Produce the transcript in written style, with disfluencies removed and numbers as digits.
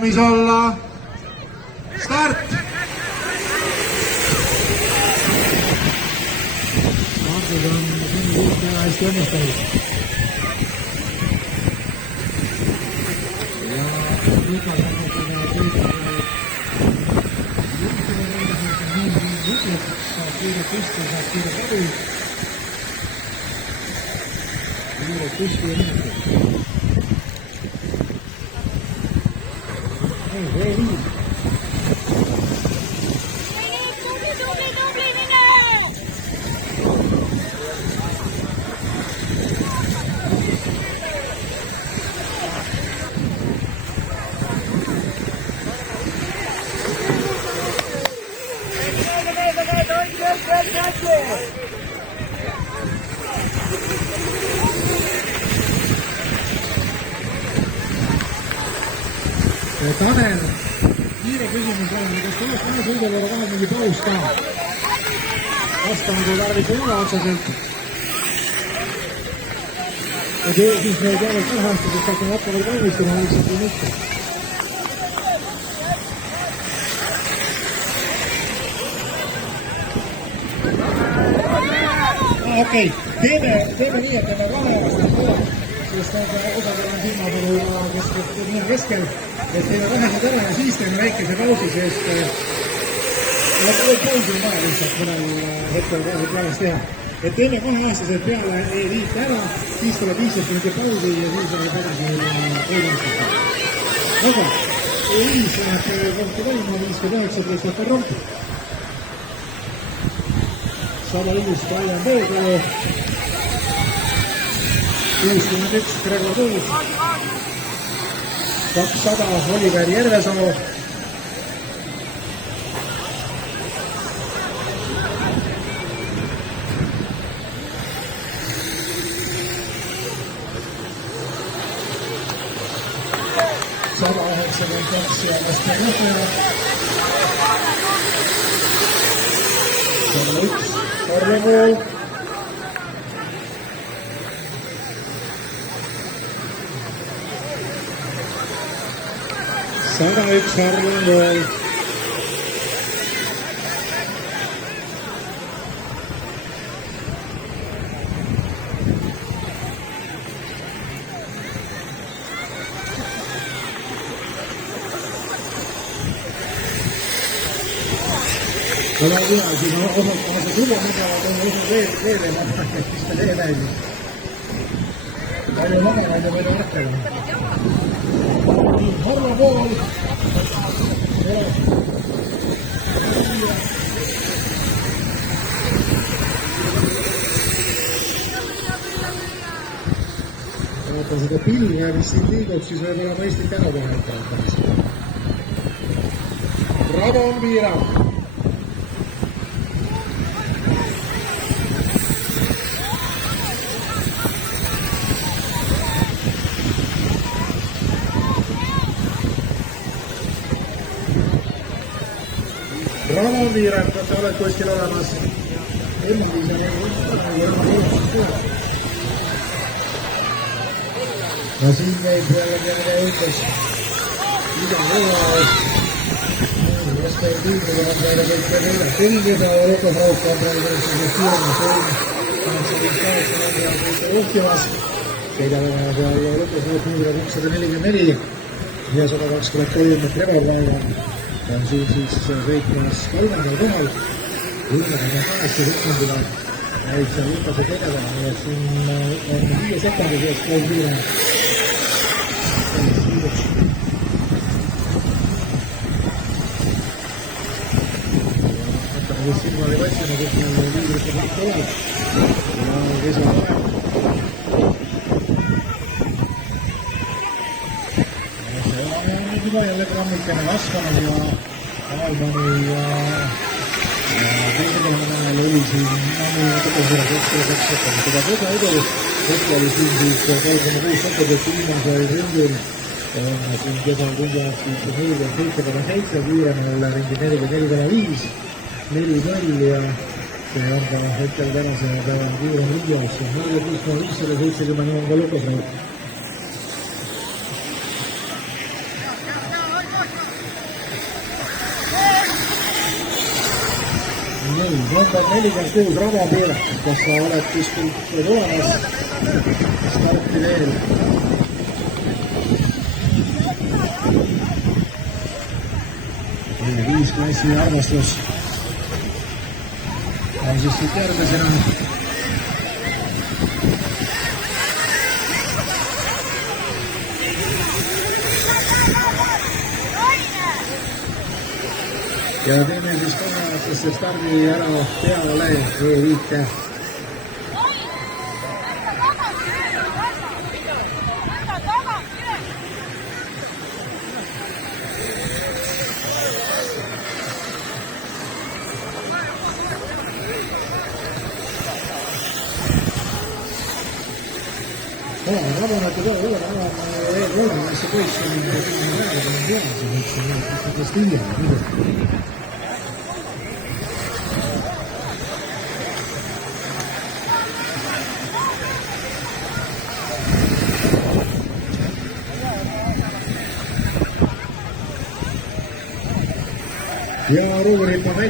Mis olla start! Margus on siin väga hästi õnnestanud. Ja Lukas on seda kõige saab kiire kusti, saab kiire kodu. Kiire kusti ja minutit. Ei, Tanel, kiire küsimus on, kas tuleks mõne sõiduvõrra vahel mingi paus ka? Vastanud ei tarvitse üle otseselt. Ja siis me teavad kaheaastasest hakkame hakkavad valmistama, lihtsalt või mitte. Okei, teeme nii, et teeme kaheaastast üle. Sest osad on silmapõru keskel, et teeme vahesid ära ja siis teeme väikese pausi, sest pausi on vaja lihtsalt mõnel hetkel plaanis teha. Et teeme kaheaastased peale liit ära, siis tuleb 15 minutit pausi ja siis läheb edasi kolmastast. Aga Liis läheb kohta valima 59 pluss Otar Rompi. Sama ilus Brian Veekogu. 61 Gregor Tuus, 200 Oliver Järvesoo, 192 ja Kaspar Juhtleva, 101 Karle Pool, 101 Harlan Pool, 100 tea, siin on see tuba, mida on veel ei maha, mis ta tee näib. Palju maganud ja palju mõttega. Harla Pool. Vaata seda pilve, mis siin liigub, siis võib olla mõistlik ära kohe. Ramon Piirang. Ramon Piirang, kas sa oled kuskil olemas? Ja siin käib jällegi mida ütles Ida Võla. Jäspäev tiimidel on meile kõik veel üle. Telgida ja Lukas Rauk on praegu sellisest tiirmas. 88 on kõik juhtimas. Sõidavõla peal Lukas Rauk number 244 ja 123 Trevorlaev on siin siis sõitmas 3. kohal. 10.8 sekundile jäid seal Lukase tegevana, nii et siin on 5 sekundi seest kolm kiire. Hakkame just silmale võtsima, kus meil liidrite kõik tuleb. Ja Kesa Aeg. See on juba jälle grammikene kasvanud ja Albani ja teisega on oli siin ammu tegevusele 2 sekundit. Aga seda edu hetkel oli siin siis 3,6 sekundit viimasel ringil. On siin Kesal kundiaastis 47,7, kiiremal ringi 44,5, 4-0 ja see on ka hetkel tänase päeva kiirem ringiaas. 46,570 on ka Lukas Rauk. nii, number 46 rabapiir, kas sa oled kuskilt tulemas? Starti veel. Ja 5 klassi arvestus. Ja siis siit järgmisena. Ja teeme siis kaheaastase stardi ära peale E5. Vabanete peale ei ole, see poiss on peas, kas hiljem. Ja Ruurit on